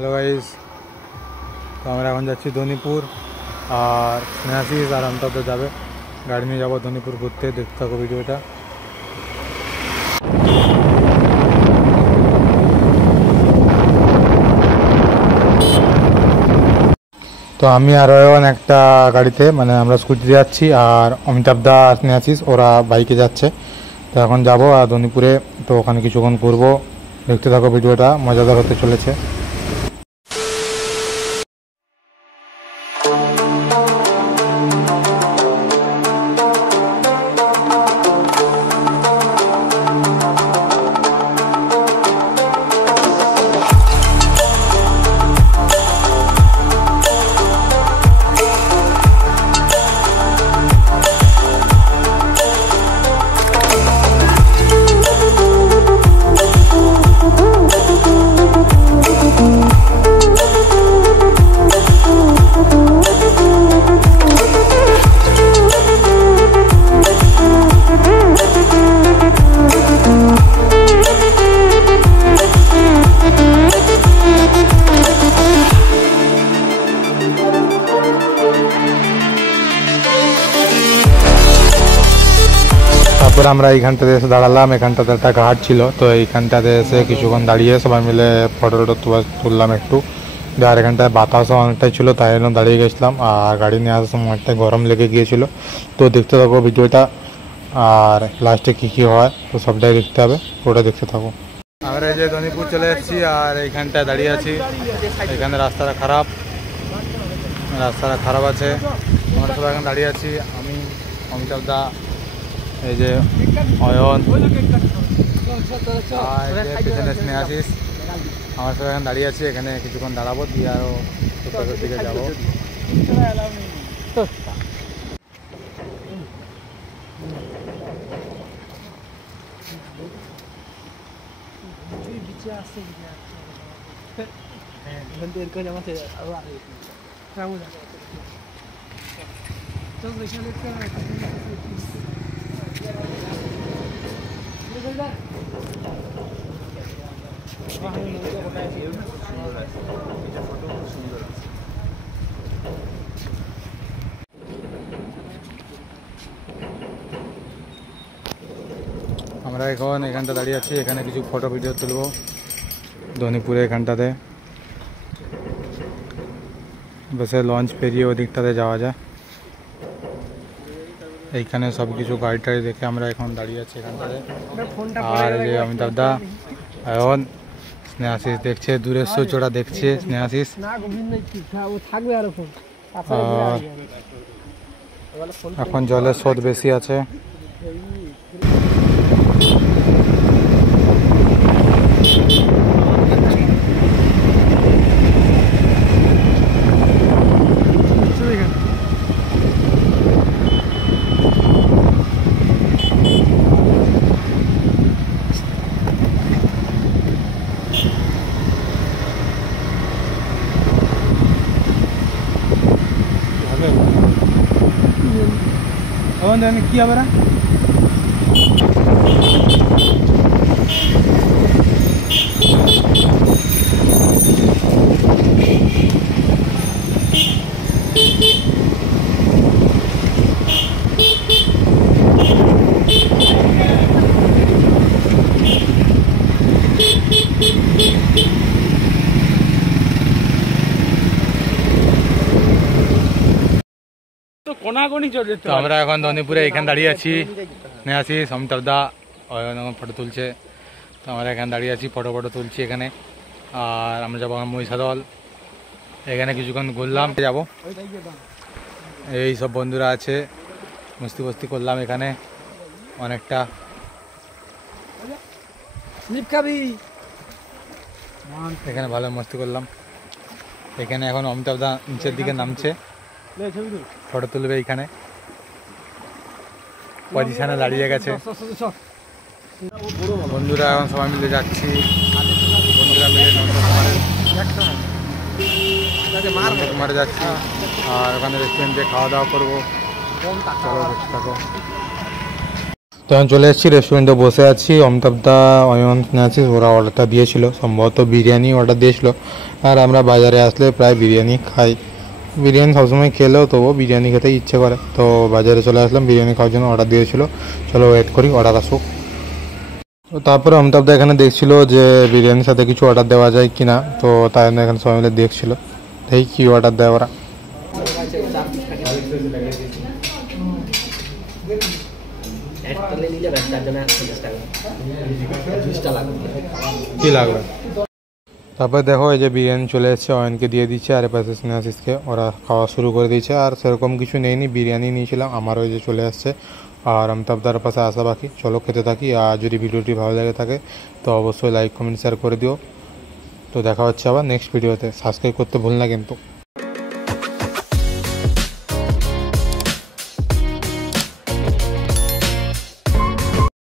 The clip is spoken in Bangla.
হ্যালো গাইস, তো আমরা এখন যাচ্ছি ধনীপুর আর স্নেহাশিস আর আমতাব যাবে। গাড়ি নিয়ে যাবো ধনীপুর ঘুরতে। দেখতে থাকো ভিডিওটা। তো আমি আর একটা গাড়িতে, মানে আমরা স্কুটিতে যাচ্ছি, আর অমিতাভ দা আর স্নেহাশিস ওরা বাইকে যাচ্ছে। তো এখন যাবো আর ধনীপুরে, তো ওখানে কিছুক্ষণ ঘুরবো। দেখতে থাকো ভিডিওটা, মজাদার হতে চলেছে। তারপর আমরা এইখানটাতে এসে দাঁড়ালাম। এখানটাতে একটা ঘাট ছিল, তো এইখানটাতে এসে কিছুক্ষণ দাঁড়িয়ে সবাই মিলে ফটো তুললাম একটু। আর এখানটায় বাতাসও অনেকটাই ছিল, তাই জন্য দাঁড়িয়ে গেছিলাম। আর গাড়ি নিয়ে আসার সময় অনেকটাই গরম লেগে গিয়েছিল। তো দেখতে থাকো ভিডিওটা, আর লাস্টে কী কী হয় তো সবটাই দেখতে হবে, ওটা দেখতে থাকো। আমরা এই যে ধনীপুর চলে এসেছি আর এইখানটায় দাঁড়িয়ে আছি। এখানে রাস্তাটা খারাপ আছে। আমরা সবাই এখন দাঁড়িয়ে আছি, আমি, অমিতাভ দা, এই যে অয়ন, পেছনে স্নেহাশিস। আমার সবাই এখন দাঁড়িয়ে আছি। এখানে কিছুক্ষণ দাঁড়াবো, দিয়ে আরও কোথাও দিকে যাবো। আমরা এখন এখানটা দাঁড়িয়ে আছি। এখানে কিছু ফটো ভিডিও তুলবো ধনীপুরে। এখানটাতে বসে লঞ্চ পেরিয়ে ওদিকটাতে যাওয়া যায়। এইখানে সব কিছু গাড়ি টাড়ি দেখে আমরা এখন দাঁড়িয়ে আছি এখানটাতে। আর এই যে অমিতাভ দা, অয়ন, স্নেহাশিস দেখছে, দূরের সূর্যটা দেখছে স্নেহাশিস। এখন জলের স্রোত বেশি আছে। কি হবে না? আমরা এখন ধনীপুরে এখানে দাঁড়িয়ে আছি। স্নেহাশিস, অমিতাভ দা, ফটো তুলছে। তো আমরা এখানে দাঁড়িয়ে আছি, ফটো তুলছি এখানে। আর আমরা যাবো মহিষাদল। এখানে কিছুক্ষণ ঘুরলাম, যাবো। এই সব বন্ধুরা আছে, মস্তি করলাম এখানে অনেকটা। এখানে ভালো মস্তি করলাম। এখানে এখন অমিতাভ দা নিচের দিকে নামছে, ফটো তুলবে। এইখানে পজিশনে দাঁড়িয়ে গেছে। বন্ধুরা এখন সবাই মিলে যাচ্ছি, বন্ধুরা মিলে নন্দকুমারে যাচ্ছি। আর ওখানে রেস্টুরেন্টে খাওয়া দাওয়া করবো। চলো দেখতে থাকো। তো আমি চলে এসেছি রেস্টুরেন্টে বসে আছি, অমিতাভদা অয়ন আছি, ওরা অর্ডারটা দিয়েছিল, সম্ভবত বিরিয়ানি অর্ডার দিয়েছিল। আর আমরা বাজারে আসলে প্রায় বিরিয়ানি খাই, বিরিয়ানি সবসময় খেলেও তবুও বিরিয়ানি খেতে ইচ্ছে করে, তো বাজারে চলে আসলাম বিরিয়ানি খাওয়ার জন্য। অর্ডার দিয়েছিল, চলো ওয়েট করি অর্ডার আসুক। তো তারপরে অমিতাভদা এখানে দেখছিল যে বিরিয়ানির সাথে কিছু অর্ডার দেওয়া যায় কি না, তো তাই জন্য এখানে সবাই মিলে দেখছিল, দেখি কী অর্ডার দেয় ওরা। কী লাগবে? তারপরে দেখো এই যে বিরিয়ানি চলে এসেছে, অয়নকে দিয়ে দিচ্ছে আর এপাশে স্নেহাশিসকে, ওরা খাওয়া শুরু করে দিয়েছে। আর সেরকম কিছু নেইনি, বিরিয়ানি নিয়েছিলাম, আমারও এই যে চলে আসছে। আর অমিতাভদার পাশে আসা বাকি, চলো খেতে থাকি। আর যদি ভিডিওটি ভালো লেগে থাকে তো অবশ্যই লাইক কমেন্ট শেয়ার করে দিও। তো দেখা হচ্ছে আবার নেক্সট ভিডিওতে, সাবস্ক্রাইব করতে ভুল না কিন্তু।